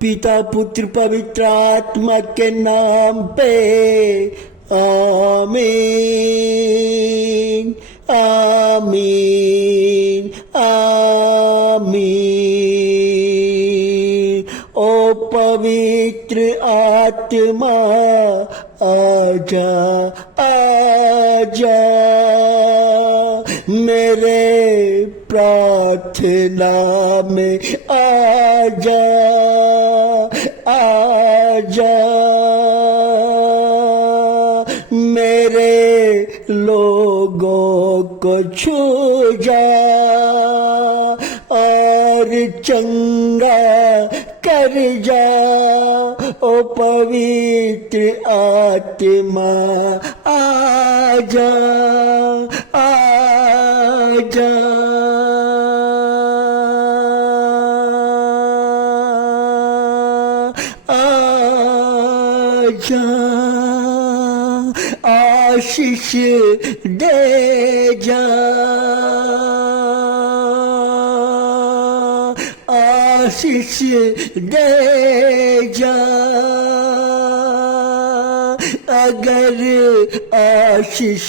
पिता पुत्र पवित्र आत्मा के नाम पे आमीन आमीन आमीन। ओ पवित्र आत्मा आजा आजा मेरे प्रार्थना में आजा आजा मेरे लोगों को छू जा और चंगा कर जा। ओ पवित्र आत्मा आजा आजा आजा आशीष दे जा आशीष दे जा। अगर आशीष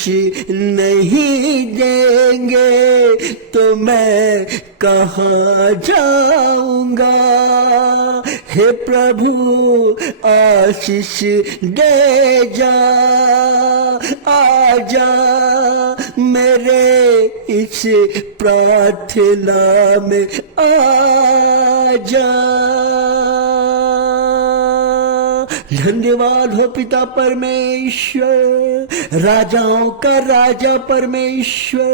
नहीं देंगे तो मैं कहाँ जाऊंगा। हे प्रभु आशीष दे जा आजा मेरे इस प्रार्थना में आजा। धन्यवाद हो पिता परमेश्वर, राजाओं का राजा परमेश्वर,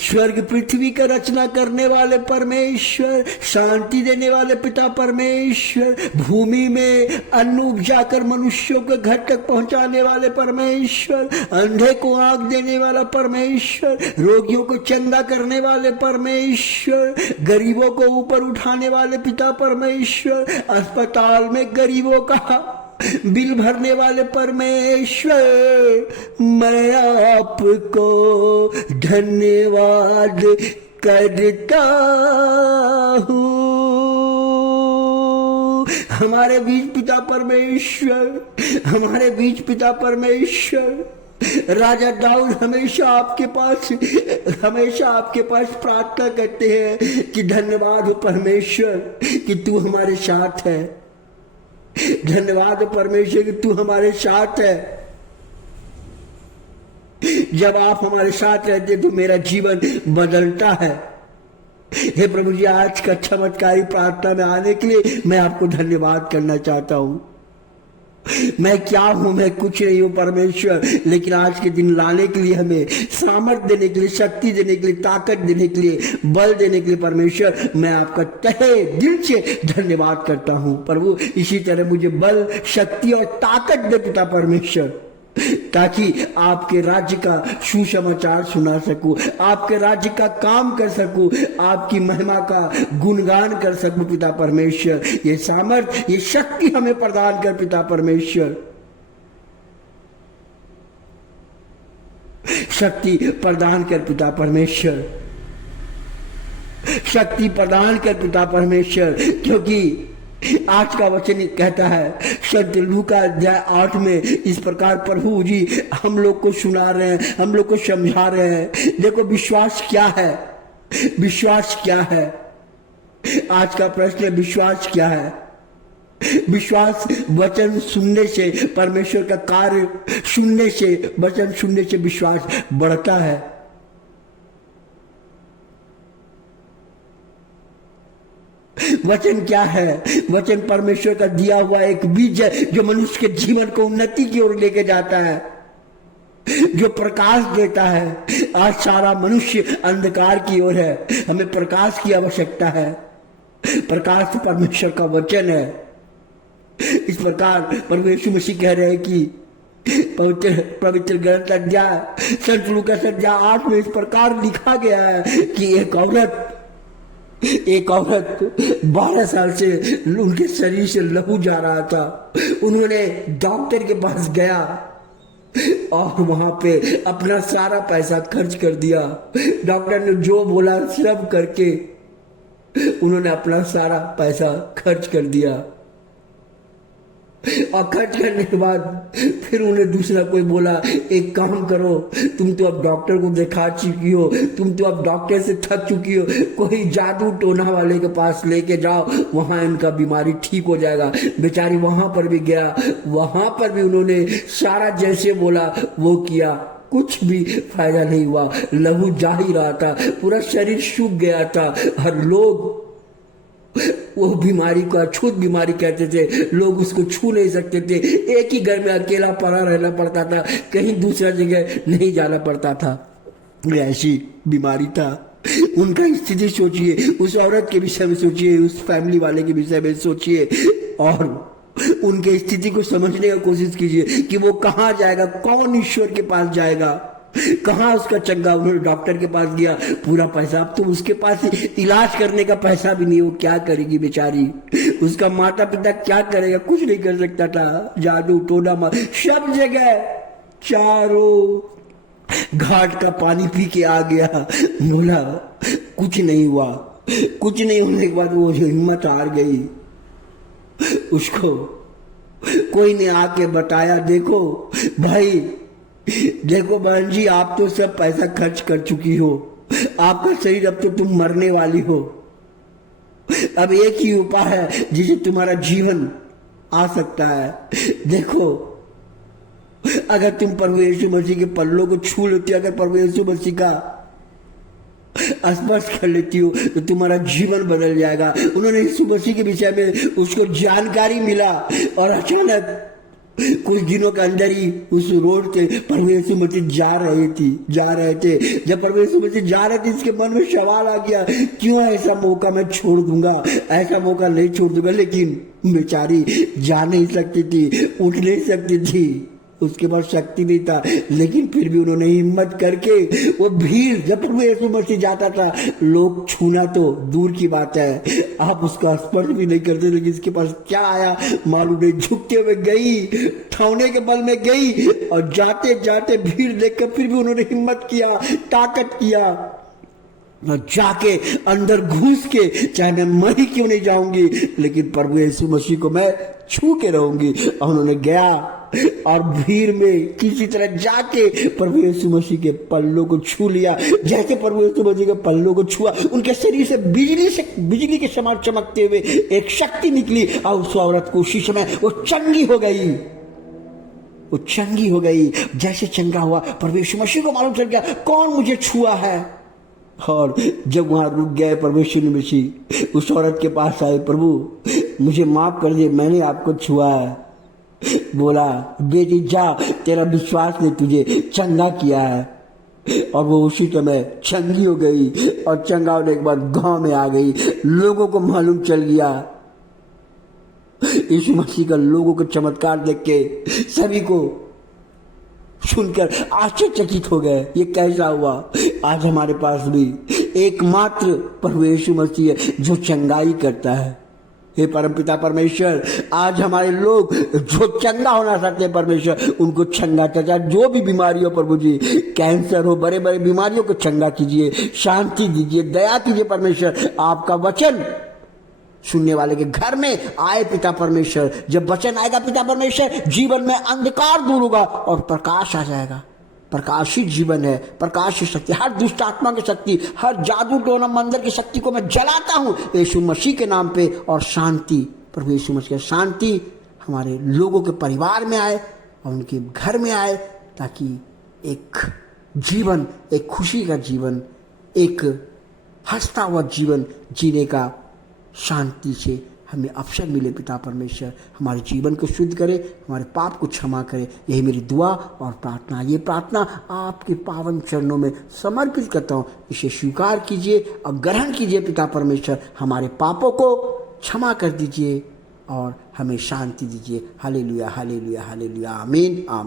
स्वर्ग पृथ्वी का रचना करने वाले परमेश्वर, शांति देने वाले पिता परमेश्वर, भूमि में अन्न उपजाकर मनुष्यों के घर तक पहुंचाने वाले परमेश्वर, अंधे को आंख देने वाला परमेश्वर, रोगियों को चंगा करने वाले परमेश्वर, गरीबों को ऊपर उठाने वाले पिता परमेश्वर, अस्पताल में गरीबों का बिल भरने वाले परमेश्वर, मैं आपको धन्यवाद करता हूँ। हमारे बीच पिता परमेश्वर, हमारे बीच पिता परमेश्वर, राजा दाऊद हमेशा आपके पास प्रार्थना करते हैं कि धन्यवाद हो परमेश्वर कि तू हमारे साथ है। धन्यवाद परमेश्वर कि तू हमारे साथ है। जब आप हमारे साथ रहते तो मेरा जीवन बदलता है। हे प्रभु जी, आज का चमत्कारी प्रार्थना में आने के लिए मैं आपको धन्यवाद करना चाहता हूं। मैं क्या हूं? मैं कुछ नहीं हूं परमेश्वर, लेकिन आज के दिन लाने के लिए, हमें सामर्थ्य देने के लिए, शक्ति देने के लिए, ताकत देने के लिए, बल देने के लिए परमेश्वर मैं आपका तहे दिल से धन्यवाद करता हूं। प्रभु इसी तरह मुझे बल, शक्ति और ताकत दे पिता परमेश्वर, ताकि आपके राज्य का सुसमाचार सुना सकूं, आपके राज्य का काम कर सकूं, आपकी महिमा का गुणगान कर सकूं पिता परमेश्वर। ये सामर्थ्य, ये शक्ति हमें प्रदान कर पिता परमेश्वर। शक्ति प्रदान कर पिता परमेश्वर, शक्ति प्रदान कर पिता परमेश्वर, क्योंकि आज का वचन कहता है संत लूका अध्याय 8 में इस प्रकार प्रभु जी हम लोग को सुना रहे हैं, हम लोग को समझा रहे हैं। देखो विश्वास क्या है, विश्वास क्या है। आज का प्रश्न है विश्वास क्या है। विश्वास वचन सुनने से, परमेश्वर का कार्य सुनने से, वचन सुनने से विश्वास बढ़ता है। वचन क्या है? वचन परमेश्वर का दिया हुआ एक बीज है जो मनुष्य के जीवन को उन्नति की ओर लेके जाता है, जो प्रकाश देता है। आज सारा मनुष्य अंधकार की ओर है, हमें प्रकाश की आवश्यकता है। प्रकाश तो परमेश्वर का वचन है। इस प्रकार प्रभु यीशु मसीह कह रहे हैं कि पवित्र ग्रंथ अध्याय संत लूका अध्याय 8 में इस प्रकार लिखा गया है कि एक औरत 12 साल से उनके शरीर से लहू जा रहा था। उन्होंने डॉक्टर के पास गया और वहां पे अपना सारा पैसा खर्च कर दिया। डॉक्टर ने जो बोला सब करके उन्होंने अपना सारा पैसा खर्च कर दिया और खर्च करने के बाद फिर उन्हें दूसरा कोई बोला, एक काम करो, तुम तो अब डॉक्टर को दिखा चुकी हो, तुम तो अब डॉक्टर से थक चुकी हो, कोई जादू टोना वाले के पास लेके जाओ, वहां इनका बीमारी ठीक हो जाएगा। बेचारी वहां पर भी गया, वहां पर भी उन्होंने सारा जैसे बोला वो किया, कुछ भी फायदा नहीं हुआ। लहू जा ही रहा था, पूरा शरीर सूख गया था। हर लोग वो बीमारी को अछूत बीमारी कहते थे, लोग उसको छू नहीं सकते थे। एक ही घर में अकेला पड़ा रहना पड़ता था, कहीं दूसरा जगह नहीं जाना पड़ता था। ऐसी बीमारी था। उनका स्थिति सोचिए, उस औरत के विषय में सोचिए, उस फैमिली वाले के विषय में सोचिए और उनके स्थिति को समझने का कोशिश कीजिए कि वो कहाँ जाएगा, कौन ईश्वर के पास जाएगा, कहाँ उसका चंगा। उन्होंने डॉक्टर के पास गया, पूरा पैसा, अब तो उसके पास इलाज करने का पैसा भी नहीं, वो क्या करेगी बेचारी। उसका माता पिता क्या करेगा, कुछ नहीं कर सकता था। जादू टोना मार सब जगह, चारों घाट का पानी पी के आ गया, बोला कुछ नहीं हुआ। कुछ नहीं होने के बाद वो हिम्मत हार गई। उसको कोई ने आके बताया, देखो भाई, देखो बहन जी, आप तो सब पैसा खर्च कर चुकी हो, आपका शरीर अब तो तुम मरने वाली हो। अब एक ही उपाय है जिसे तुम्हारा जीवन आ सकता है। देखो, अगर तुम प्रभु यीशु मसीह के पल्लों को छू लेती हो, अगर प्रभु यीशु मसीह का स्पर्श कर लेती हो, तो तुम्हारा जीवन बदल जाएगा। उन्होंने यीशु मसीह के विषय में उसको जानकारी मिला और अचानक कुछ दिनों के अंदर ही उस रोड से प्रभु यीशु मसीह जा रहे थे। जब प्रभु यीशु मसीह जा रहे थे, इसके मन में सवाल आ गया, क्यों ऐसा मौका मैं छोड़ दूंगा, ऐसा मौका नहीं छोड़ दूंगा। लेकिन बेचारी जा नहीं सकती थी, उठ नहीं सकती थी, उसके पास शक्ति नहीं था। लेकिन फिर भी उन्होंने हिम्मत करके, वो भीड़, जब प्रभु यीशु मसीह जाता था, लोग छूना तो दूर की बात है, आप उसका स्पर्श भी नहीं करते। लेकिन इसके पास क्या आया मालूम नहीं, झुकते हुए गई, ठौने के बल में गई और जाते जाते भीड़ देखकर फिर भी उन्होंने हिम्मत किया, ताकत किया, जाके अंदर घुस के, चाहे मैं मर ही क्यों नहीं जाऊंगी, लेकिन प्रभु यीशु मसीह को मैं छू के रहूंगी। और उन्होंने गया और भीड़ में किसी तरह जाके प्रभु यीशु मसीह के पल्लों को छू लिया। जैसे प्रभु यीशु मसीह के पल्लों को छुआ, उनके शरीर से बिजली के समान चमकते हुए एक शक्ति निकली और उस औरत को उसी समय वो चंगी हो गई। वो चंगी हो गई। जैसे चंगा हुआ, प्रभु यीशु मसीह को मालूम चल गया कौन मुझे छुआ है। और जब वहां रुक गए, प्रभु यीशु मसीह उस औरत के पास आए, प्रभु मुझे माफ कर दे, मैंने आपको छुआ है। बोला, बेटी जा, तेरा विश्वास ने तुझे चंगा किया है। और वो उसी समय चंगी हो गई और चंगा होने के बाद गांव में आ गई। लोगों को मालूम चल गया। यीशु मसीह का लोगों को चमत्कार देख के सभी को सुनकर आश्चर्यचकित हो गए, ये कैसा हुआ। आज हमारे पास भी एकमात्र प्रभु यीशु मसीह है जो चंगाई करता है। हे परमपिता परमेश्वर, आज हमारे लोग जो चंगा होना चाहते हैं परमेश्वर, उनको चंगा कर, जो भी बीमारी हो प्रभु जी, कैंसर हो, बड़े बड़े बीमारियों को चंगा कीजिए, शांति दीजिए, दया कीजिए परमेश्वर। आपका वचन सुनने वाले के घर में आए पिता परमेश्वर। जब वचन आएगा पिता परमेश्वर, जीवन में अंधकार दूर होगा और प्रकाश आ जाएगा। प्रकाशित जीवन है, प्रकाशित शक्ति, हर दुष्ट आत्मा की शक्ति, हर जादू टोना मंदिर की शक्ति को मैं जलाता हूं यीशु मसीह के नाम पे। और शांति, प्रभु यीशु मसीह की शांति हमारे लोगों के परिवार में आए और उनके घर में आए, ताकि एक जीवन, एक खुशी का जीवन, एक हंसता हुआ जीवन जीने का शांति से हमें अवसर मिले। पिता परमेश्वर हमारे जीवन को शुद्ध करे, हमारे पाप को क्षमा करे। यही मेरी दुआ और प्रार्थना। ये प्रार्थना आपके पावन चरणों में समर्पित करता हूँ। इसे स्वीकार कीजिए और ग्रहण कीजिए पिता परमेश्वर। हमारे पापों को क्षमा कर दीजिए और हमें शांति दीजिए। हालेलुया, हालेलुया, हालेलुया, आमीन, आमीन।